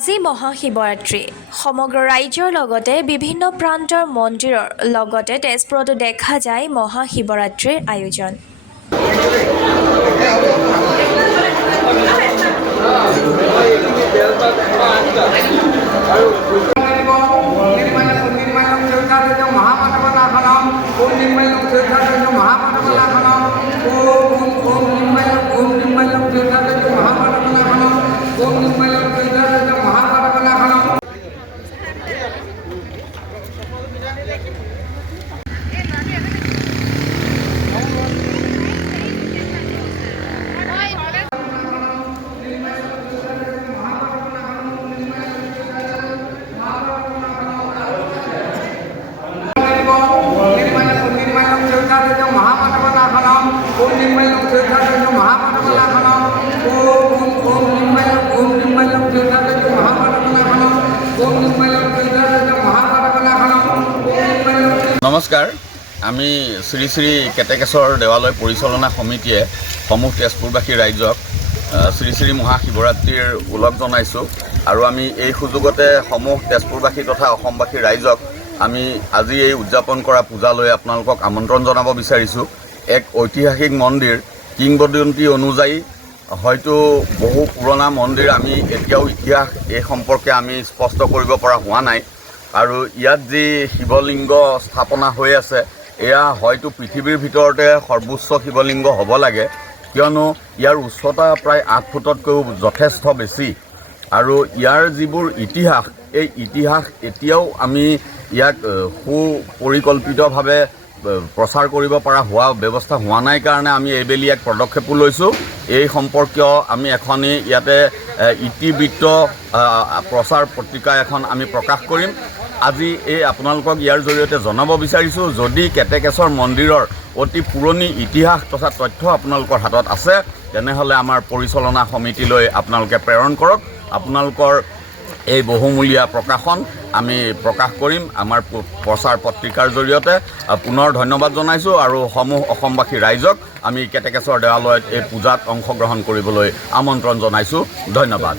আজি মহাশিৱৰাত্ৰি সমগ্ৰ ৰাজ্যৰ লগতে বিভিন্ন প্ৰান্তৰ মন্দিৰৰ লগতে তেজপুৰতো দেখা যায় মহাশিৱৰাত্ৰিৰ আয়োজন। নমস্কাৰ, আমি শ্ৰী শ্ৰী কেতেকেশ্বৰ দেৱালয় পৰিচালনা সমিতিয়ে সমূহ তেজপুৰবাসী ৰাইজক শ্ৰী শ্ৰী মহাশিৱৰাত্ৰিৰ ওলগ জনাইছোঁ আৰু আমি এই সুযোগতে সমূহ তেজপুৰবাসী তথা অসমবাসী ৰাইজক আমি আজি এই উদযাপন কৰা পূজালৈ আপোনালোকক আমন্ত্ৰণ জনাব বিচাৰিছোঁ। এক ঐতিহাসিক মন্দিৰ, কিংবদন্তি অনুযায়ী হয়তো বহু পুৰণা মন্দিৰ, আমি এতিয়াও ইতিহাস এই সম্পৰ্কে আমি স্পষ্ট কৰিব পৰা হোৱা নাই আৰু ইয়াত যি শিৱলিংগ স্থাপনা হৈ আছে এয়া হয়তো পৃথিৱীৰ ভিতৰতে সৰ্বোচ্চ শিৱলিংগ হ'ব লাগে, কিয়নো ইয়াৰ উচ্চতা প্ৰায় 8 ফুটতকৈও যথেষ্ট বেছি আৰু ইয়াৰ যিবোৰ ইতিহাস, এই ইতিহাস এতিয়াও আমি ইয়াক সুপৰিকল্পিতভাৱে প্ৰচাৰ কৰিব পৰা ব্যৱস্থা হোৱা নাই কাৰণে আমি এইবেলি এক পদক্ষেপো লৈছোঁ। এই সম্পৰ্কীয় আমি এখনি ইয়াতে ইতিবৃত্ত প্ৰচাৰ পত্ৰিকা এখন আমি প্ৰকাশ কৰিম। আজি এই আপোনালোকক ইয়াৰ জৰিয়তে জনাব বিচাৰিছোঁ, যদি কেতেকেশ্বৰ মন্দিৰৰ অতি পুৰণি ইতিহাস তথা তথ্য আপোনালোকৰ হাতত আছে তেনেহ'লে আমাৰ পৰিচালনা সমিতিলৈ আপোনালোকে প্ৰেৰণ কৰক। আপোনালোকৰ এই বহুমূলীয়া প্ৰকাশন আমি প্ৰকাশ কৰিম আমাৰ প্ৰচাৰ পত্ৰিকাৰ জৰিয়তে। পুনৰ ধন্যবাদ জনাইছোঁ আৰু সমূহ অসমবাসী ৰাইজক আমি কেতেকেশ্বৰ দেৱালয়ত এই পূজাত অংশগ্ৰহণ কৰিবলৈ আমন্ত্ৰণ জনাইছোঁ। ধন্যবাদ।